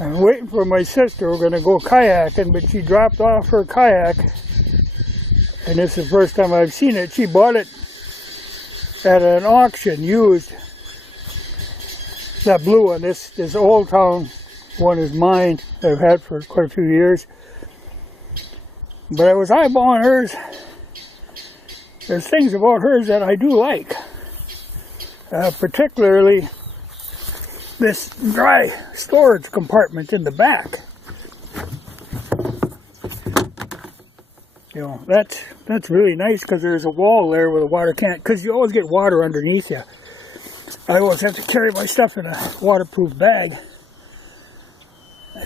I'm waiting for my sister. We're going to go kayaking, but she dropped off her kayak. And this is the first time I've seen it. She bought it at an auction, used. That blue one, this Old Town one is mine. I've had for quite a few years. But I was eyeballing hers. There's things about hers that I do like. Particularly this dry storage compartment in the back. You know, that's really nice because there's a wall there where the water can't, because you always get water underneath you. I always have to carry my stuff in a waterproof bag.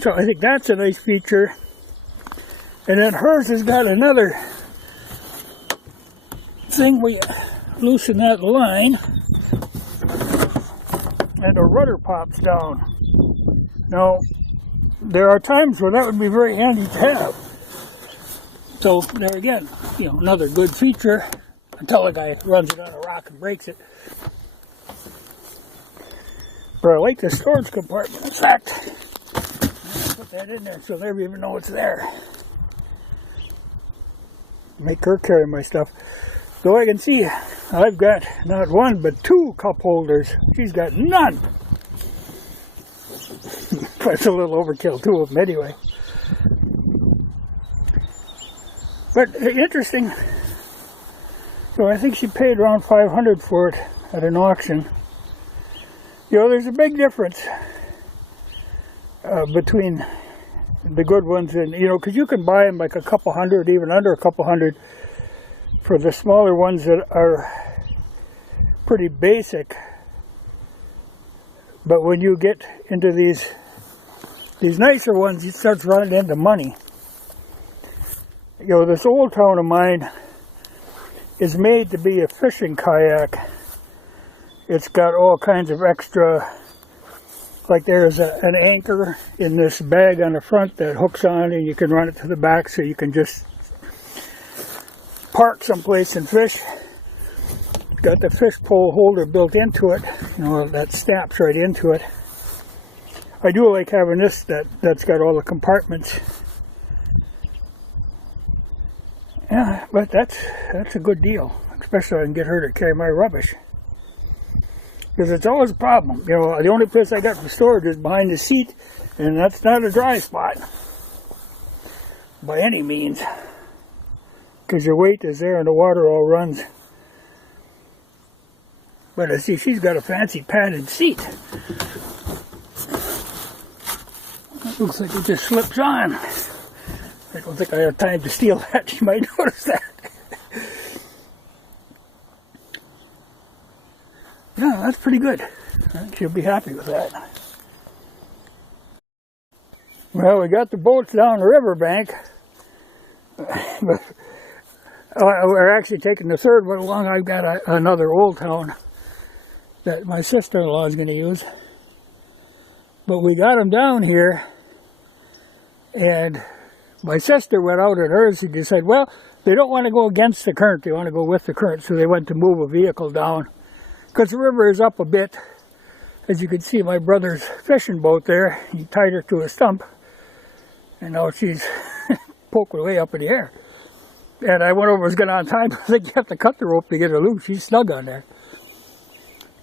So I think that's a nice feature. And then hers has got another thing where you loosen that line and the rudder pops down. Now, there are times where that would be very handy to have. So there again, you know, another good feature until the guy runs it on a rock and breaks it. But I like the storage compartment. In fact, I'll put that in there so they never even know it's there. Make her carry my stuff. So I can see I've got not one but 2 cup holders. She's got none. That's a little overkill, 2 of them anyway. But interesting. So I think she paid around $500 for it at an auction. You know, there's a big difference between the good ones and, you know, because you can buy them like a couple hundred, even under a couple hundred, for the smaller ones that are pretty basic. But when you get into these nicer ones, it starts running into money. You know, this Old Town of mine is made to be a fishing kayak. It's got all kinds of extra, like there's an anchor in this bag on the front that hooks on, and you can run it to the back so you can just park someplace and fish. It's got the fish pole holder built into it, you know, that snaps right into it. I do like having this that's got all the compartments. Yeah, but that's a good deal, especially if I can get her to carry my rubbish. Because it's always a problem. You know, the only place I got for storage is behind the seat, and that's not a dry spot by any means. Because your weight is there and the water all runs. But I see she's got a fancy padded seat. It looks like it just slips on. I don't think I have time to steal that. You might notice that. Yeah, that's pretty good. I think she'll be happy with that. Well, we got the boats down the riverbank. But we're actually taking the third one along. I've got another Old Town that my sister-in-law is going to use. But we got them down here, and my sister went out at hers and decided, well, they don't want to go against the current, they want to go with the current, so they went to move a vehicle down. Because the river is up a bit. As you can see, my brother's fishing boat there, he tied her to a stump, and now she's poking way up in the air. And I went over, was getting on time, I think you have to cut the rope to get her loose, she's snug on there.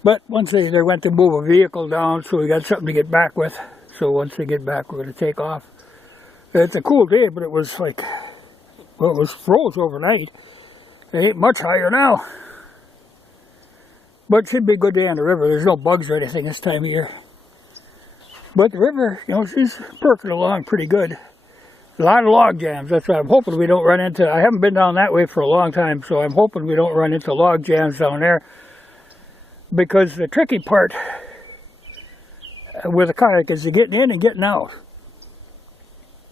But once they went to move a vehicle down, so we got something to get back with. So once they get back, we're going to take off. It's a cool day, but it was like, well, it was froze overnight. It ain't much higher now. But it should be a good day on the river. There's no bugs or anything this time of year. But the river, you know, she's perking along pretty good. A lot of log jams. That's what I'm hoping we don't run into. I haven't been down that way for a long time, so I'm hoping we don't run into log jams down there. Because the tricky part with a kayak is the getting in and getting out.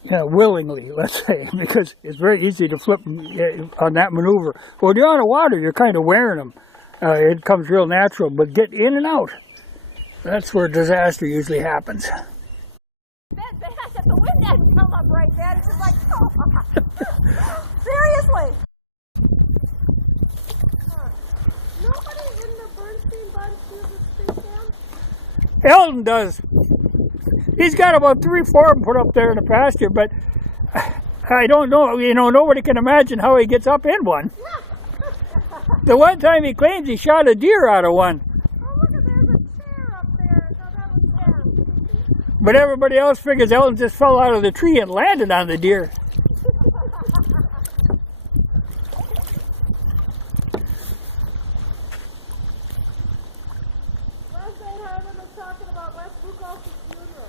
Willingly, let's say, because it's very easy to flip on that maneuver. When you're on the water, you're kind of wearing them. It comes real natural, but get in and out. That's where disaster usually happens. If the wind hadn't come up right then, it's just like, oh. Seriously. Nobody in the Bernstein bunch uses stick down? Eldon does. He's got about 3, 4 of them put up there in the pasture, but I don't know. You know, nobody can imagine how he gets up in one. The one time he claims he shot a deer out of one. Oh, look, there's a chair up there. No, that was there. But everybody else figures Ellen just fell out of the tree and landed on the deer. Last night Harlan was talking about Les Buchholz's funeral.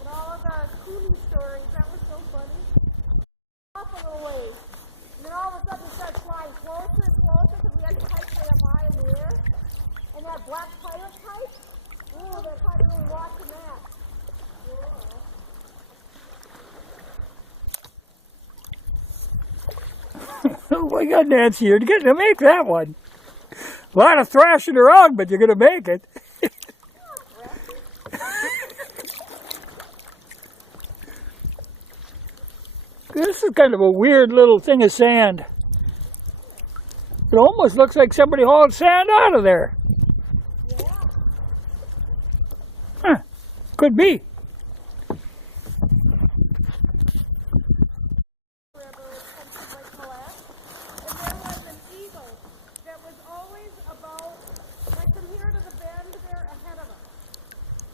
And all of the Cooney stories. That was so funny. Off a little ways. And then all of a sudden it started flying closer and closer because we had the kite way up high in the air. And that black pilot kite. Ooh, they're probably really watching that. Oh my God, Nancy, you're getting to make that one. A lot of thrashing around, but you're going to make it. This is kind of a weird little thing of sand. It almost looks like somebody hauled sand out of there. Yeah. Huh. Could be. River comes from Lake Kayak. And there was an eagle that was always about, like from here to the bend, they're ahead of us.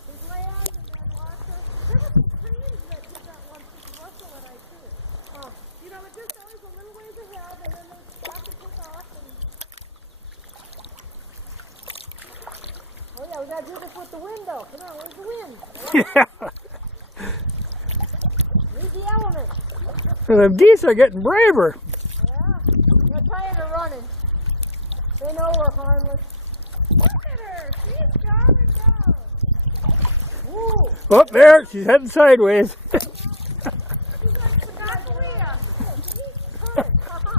He'd land and then watch us. There were some trees that did that once with Russell and I too. You know, it just always a little ways ahead and then they stop and take off. And... Oh yeah, we gotta do this with the window. Come on, where's the wind? Yeah. Read the element. The geese are getting braver. Yeah, they're tired of running. They know we're harmless. Look at her. She's gone and down. Woo. Oh, there, she's heading sideways. She's like the Godzilla. Turn. Ha-ha.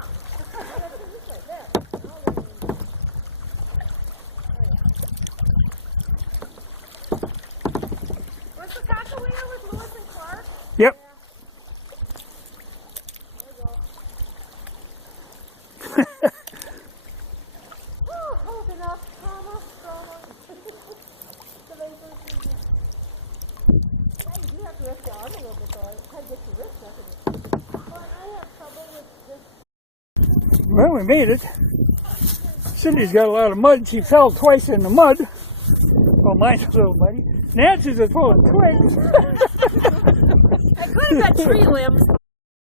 There. Was the Cockawheel with Lewis and Clark? Yep. Hold enough, trauma. The vapor season. Yeah, you do have to rest your arm a little bit though. It's hard to get your wrist up in it. But I have trouble with this. Well, we made it. Cindy's got a lot of mud. She fell twice in the mud. Well, mine's a little muddy. Nancy's is full of twigs. I could have got tree limbs.